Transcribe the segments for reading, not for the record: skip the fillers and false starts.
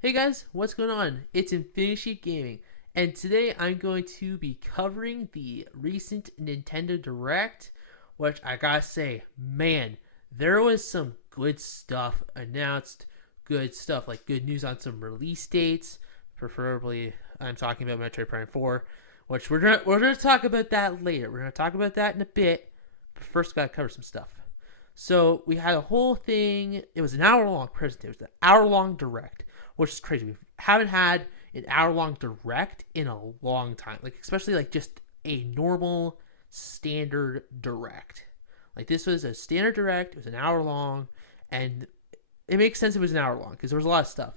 Hey guys, what's going on? It's Infinity Sheep Gaming, and today I'm going to be covering the recent Nintendo Direct, which I gotta say, man, there was some good stuff announced, good stuff like good news on some release dates. Preferably, I'm talking about Metroid Prime 4, which we're gonna talk about that later. We're gonna talk about that in a bit, but first gotta cover some stuff. So we had a whole thing. It was an hour long presentation. It was an hour long direct, which is crazy. We haven't had an hour long direct in a long time. Like especially like just a normal standard direct. Like this was a standard direct. It was an hour long, and it makes sense it was an hour long because there was a lot of stuff.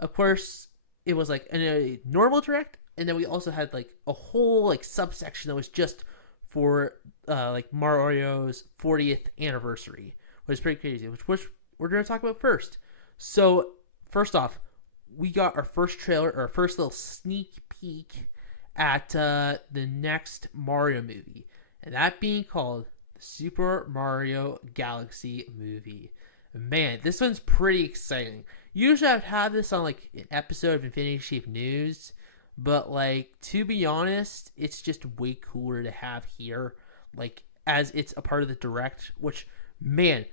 Of course, it was like a normal direct, and then we also had like a whole like subsection that was just for like Mario's 40th anniversary, which is pretty crazy. Which we're gonna talk about first. So first off, we got our first trailer, our first little sneak peek at the next Mario movie, and that being called the Super Mario Galaxy movie. Man, this one's pretty exciting. Usually I'd have this on like an episode of Infinity Sheep News, but like to be honest, it's just way cooler to have here, like as it's a part of the direct. Which, man,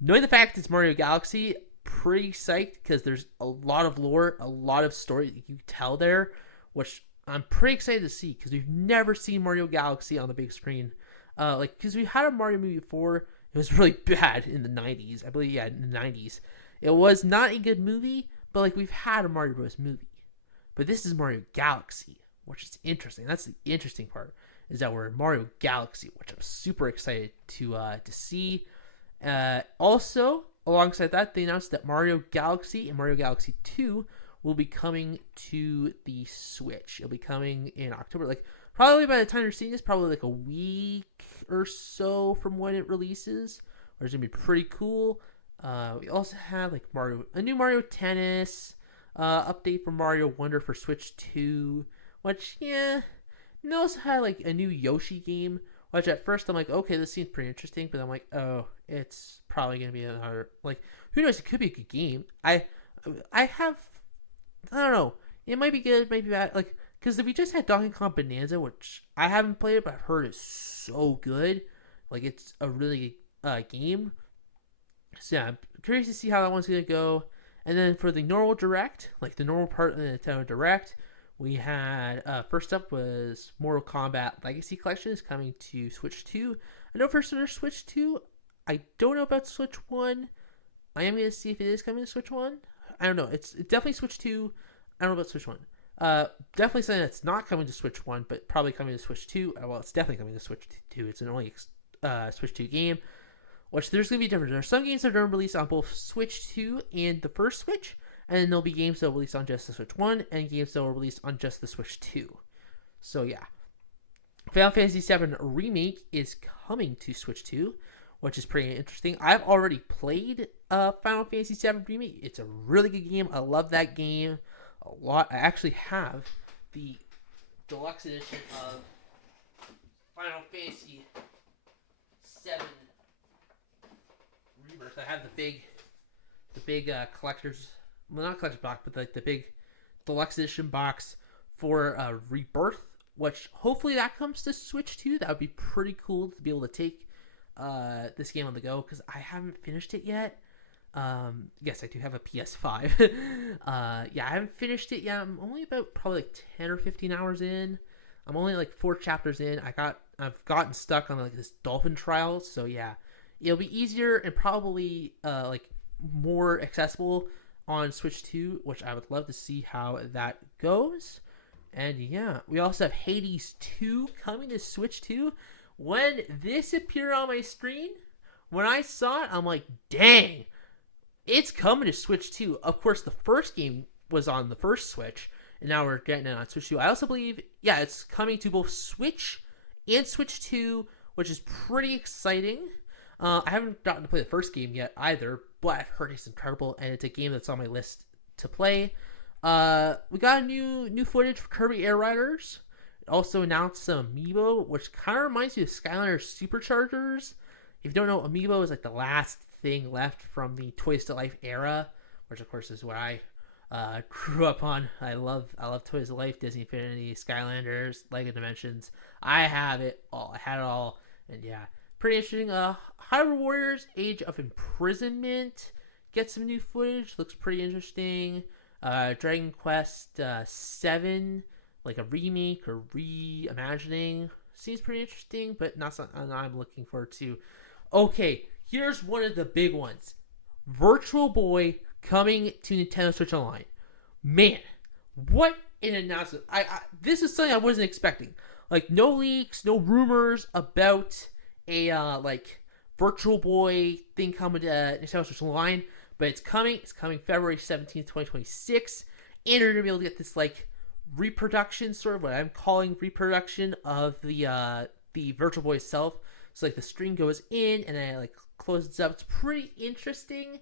knowing the fact it's Mario Galaxy, pretty psyched because there's a lot of lore, a lot of story that you tell there, which I'm pretty excited to see because we've never seen Mario Galaxy on the big screen. Like because we had a Mario movie before, it was really bad in the '90s, I believe. Yeah, in the '90s, it was not a good movie, but like we've had a Mario Bros. Movie, but this is Mario Galaxy, which is interesting. That's the interesting part, is that we're in Mario Galaxy, which I'm super excited to see. Also, alongside that, they announced that Mario Galaxy and Mario Galaxy 2 will be coming to the Switch. It'll be coming in October. Like, probably by the time you're seeing this, probably like a week or so from when it releases, which is going to be pretty cool. We also have like a new Mario Tennis update for Mario Wonder for Switch 2, which, yeah. And they also had like a new Yoshi game, which at first I'm like, okay, this seems pretty interesting, but I'm like, oh, it's probably gonna be another, like, who knows? It could be a good game. I don't know. It might be good, might be bad. Like, because we just had Donkey Kong Bonanza, which I haven't played it, but I've heard is so good. Like, it's a really game. So yeah, I'm curious to see how that one's gonna go. And then for the normal direct, like the normal part of the Nintendo Direct, we had first up was Mortal Kombat Legacy Collection is coming to Switch 2. I know for Switch 2. I don't know about Switch 1. I am going to see if it is coming to Switch 1. I don't know. It's definitely Switch 2. I don't know about Switch 1. Definitely saying that's not coming to Switch 1, but probably coming to Switch 2. Well, it's definitely coming to Switch 2. It's an only Switch 2 game, which there's going to be different. There are some games that are going to release on both Switch 2 and the first Switch, and then there'll be games that will release on just the Switch 1 and games that will release on just the Switch 2. So yeah. Final Fantasy VII Remake is coming to Switch 2, which is pretty interesting. I've already played Final Fantasy VII Remake. It's a really good game. I love that game a lot. I actually have the deluxe edition of Final Fantasy VII Rebirth. I have the big collector's, well, not collector's box, but like the big deluxe edition box for Rebirth, which hopefully that comes to Switch 2. That would be pretty cool to be able to take this game on the go, because I haven't finished it yet. Yes, I do have a PS5. Yeah, I haven't finished it yet. I'm only about probably like 10 or 15 hours in. I'm only like 4 chapters in. I've gotten stuck on like this dolphin trial, so yeah, it'll be easier and probably like more accessible on Switch 2, which I would love to see how that goes. And yeah, we also have Hades 2 coming to Switch 2. When this appeared on my screen, when I saw it, I'm like, dang, it's coming to Switch 2. Of course, the first game was on the first Switch, and now we're getting it on Switch 2. I also believe, yeah, it's coming to both Switch and Switch 2, which is pretty exciting. I haven't gotten to play the first game yet either, but I've heard it's incredible, and it's a game that's on my list to play. We got a new footage for Kirby Air Riders. It also announced some amiibo, which kind of reminds me of Skylanders Superchargers. If you don't know, amiibo is like the last thing left from the Toys to Life era, which of course is what I grew up on. I love Toys of Life, Disney Infinity, Skylanders, Lego Dimensions. I have it all. I had it all, and yeah, pretty interesting. Hyrule Warriors: Age of Imprisonment. Get some new footage. Looks pretty interesting. Dragon Quest 7, like a remake or reimagining. Seems pretty interesting, but not something I'm looking forward to. Okay, here's one of the big ones. Virtual Boy coming to Nintendo Switch Online. Man, what an announcement. This is something I wasn't expecting. Like, no leaks, no rumors about a like Virtual Boy thing coming to Nintendo Switch Online, but it's coming. It's coming February 17th, 2026, and you're gonna be able to get this like reproduction, sort of what I'm calling reproduction of the Virtual Boy itself. So like the string goes in and then it like closes up. It's pretty interesting,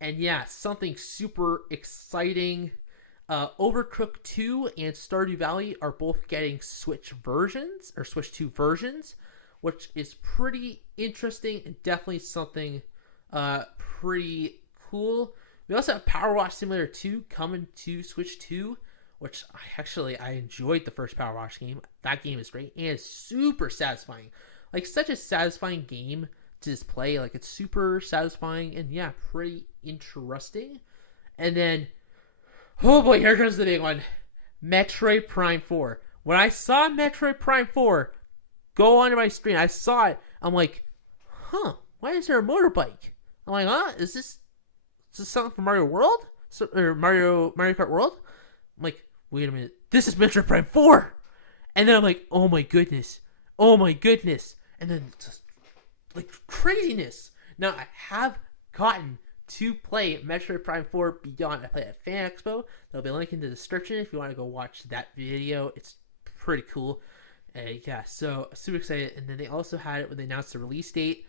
and yeah, something super exciting. Overcooked 2 and Stardew Valley are both getting Switch versions or Switch 2 versions, which is pretty interesting and definitely something pretty cool. We also have Power Wash Simulator 2 coming to Switch 2, which I enjoyed the first Power Wash game. That game is great and it's super satisfying. Like, such a satisfying game to just play. Like, it's super satisfying and yeah, pretty interesting. And then, oh boy, here comes the big one. Metroid Prime 4. When I saw Metroid Prime 4 go onto my screen, I saw it. I'm like, why is there a motorbike? I'm like, is this something from Mario World? Or Mario Kart World? I'm like, wait a minute. This is Metroid Prime 4! And then I'm like, oh my goodness. And then just like craziness. Now I have gotten to play Metroid Prime 4 Beyond. I played at Fan Expo. There'll be a link in the description if you want to go watch that video. It's pretty cool. Yeah, so super excited. And then they also had it when they announced the release date,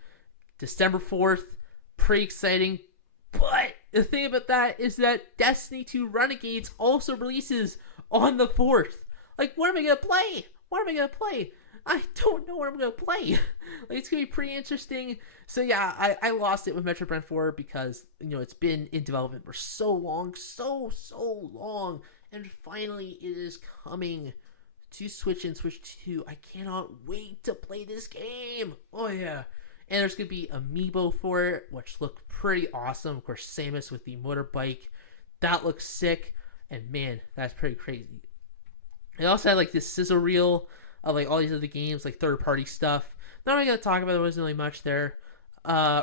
December 4th. Pretty exciting. But the thing about that is that Destiny 2 Renegades also releases on the 4th. Like, what am I going to play? I don't know what I'm going to play. Like, it's going to be pretty interesting. So, yeah, I lost it with Metroid Prime 4 because, you know, it's been in development for so long. So long. And finally, it is coming to Switch and Switch 2. I cannot wait to play this game. Oh, yeah. And there's going to be Amiibo for it, which look pretty awesome. Of course, Samus with the motorbike. That looks sick. And, man, that's pretty crazy. They also had, like, this sizzle reel of like all these other games, like third-party stuff. Not really gonna talk about it. There wasn't really much there.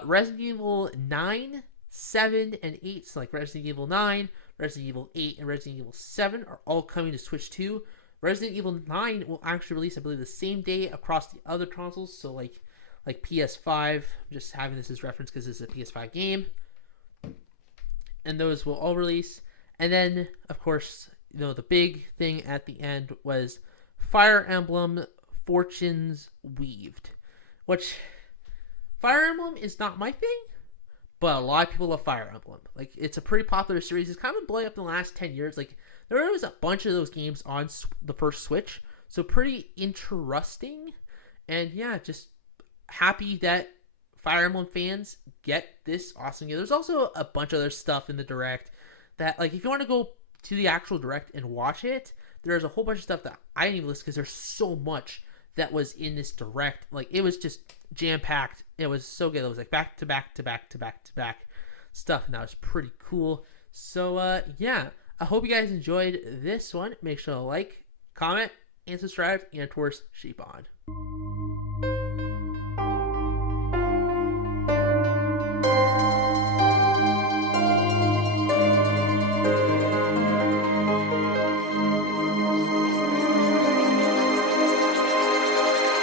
Resident Evil 9, 7, and 8. So like Resident Evil 9, Resident Evil 8, and Resident Evil 7 are all coming to Switch 2. Resident Evil 9 will actually release, I believe, the same day across the other consoles. So like PS5. I'm just having this as reference because this is a PS5 game. And those will all release. And then, of course, you know, the big thing at the end was Fire Emblem Fortunes Weaved, which Fire Emblem is not my thing, but a lot of people love Fire Emblem. Like, it's a pretty popular series. It's kind of been blowing up in the last 10 years. Like, there was a bunch of those games on the first Switch, so pretty interesting. And yeah, just happy that Fire Emblem fans get this awesome game. There's also a bunch of other stuff in the Direct that, like, if you want to go to the actual Direct and watch it, there's a whole bunch of stuff that I didn't even list because there's so much that was in this Direct. Like, it was just jam-packed. It was so good. It was like back to back stuff, and that was pretty cool. So, yeah. I hope you guys enjoyed this one. Make sure to like, comment, and subscribe, and of course, sheep on.